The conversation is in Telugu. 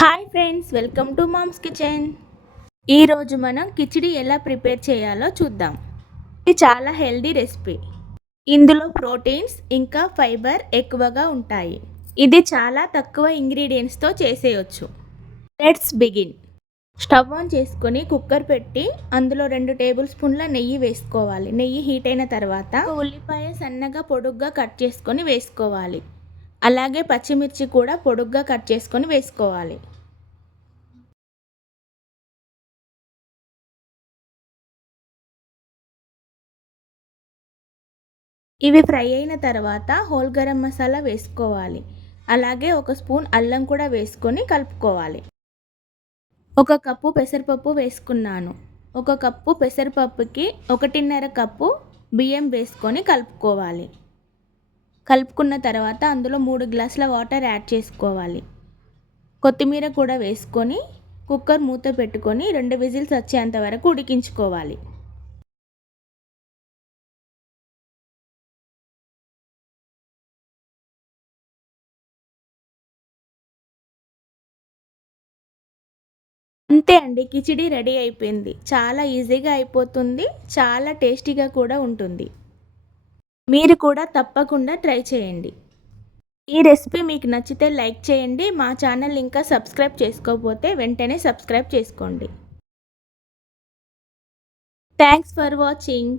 Hi friends, welcome to mom's kitchen. ఈరోజు మనం కిచిడి ఎలా ప్రిపేర్ చేయాలో చూద్దాం. ఇది చాలా హెల్దీ రెసిపీ. ఇందులో ప్రోటీన్స్ ఇంకా ఫైబర్ ఎక్కువగా ఉంటాయి. ఇది చాలా తక్కువ ఇంగ్రీడియంట్స్తో చేసేయచ్చు. Let's begin. స్టవ్ ఆన్ చేసుకొని కుక్కర్ పెట్టి అందులో 2 టేబుల్ స్పూన్ల నెయ్యి వేసుకోవాలి. నెయ్యి హీట్ అయిన తర్వాత ఉల్లిపాయ సన్నగా పొడుగ్గా కట్ చేసుకొని వేసుకోవాలి. అలాగే పచ్చిమిర్చి కూడా పొడుగ్గా కట్ చేసుకొని వేసుకోవాలి. ఇవి ఫ్రై అయిన తర్వాత హోల్ గరం మసాలా వేసుకోవాలి. అలాగే 1 స్పూన్ అల్లం కూడా వేసుకొని కలుపుకోవాలి. 1 కప్పు పెసరపప్పు వేసుకున్నాను. 1 కప్పు పెసరపప్పుకి 1.5 కప్పు బియ్యం వేసుకొని కలుపుకోవాలి. కలుపుకున్న తర్వాత అందులో 3 గ్లాసుల వాటర్ యాడ్ చేసుకోవాలి. కొత్తిమీర కూడా వేసుకొని కుక్కర్ మూత పెట్టుకొని 2 విజిల్స్ వచ్చేంత వరకు ఉడికించుకోవాలి. అంతే అండి, కిచిడి రెడీ అయిపోయింది. చాలా ఈజీగా అయిపోతుంది, చాలా టేస్టీగా కూడా ఉంటుంది. మీరు కూడా తప్పకుండా ట్రై చేయండి. ఈ రెసిపీ మీకు నచ్చితే లైక్ చేయండి. మా ఛానల్ ఇంకా సబ్స్క్రైబ్ చేసుకోకపోతే వెంటనే సబ్స్క్రైబ్ చేసుకోండి. Thanks for watching.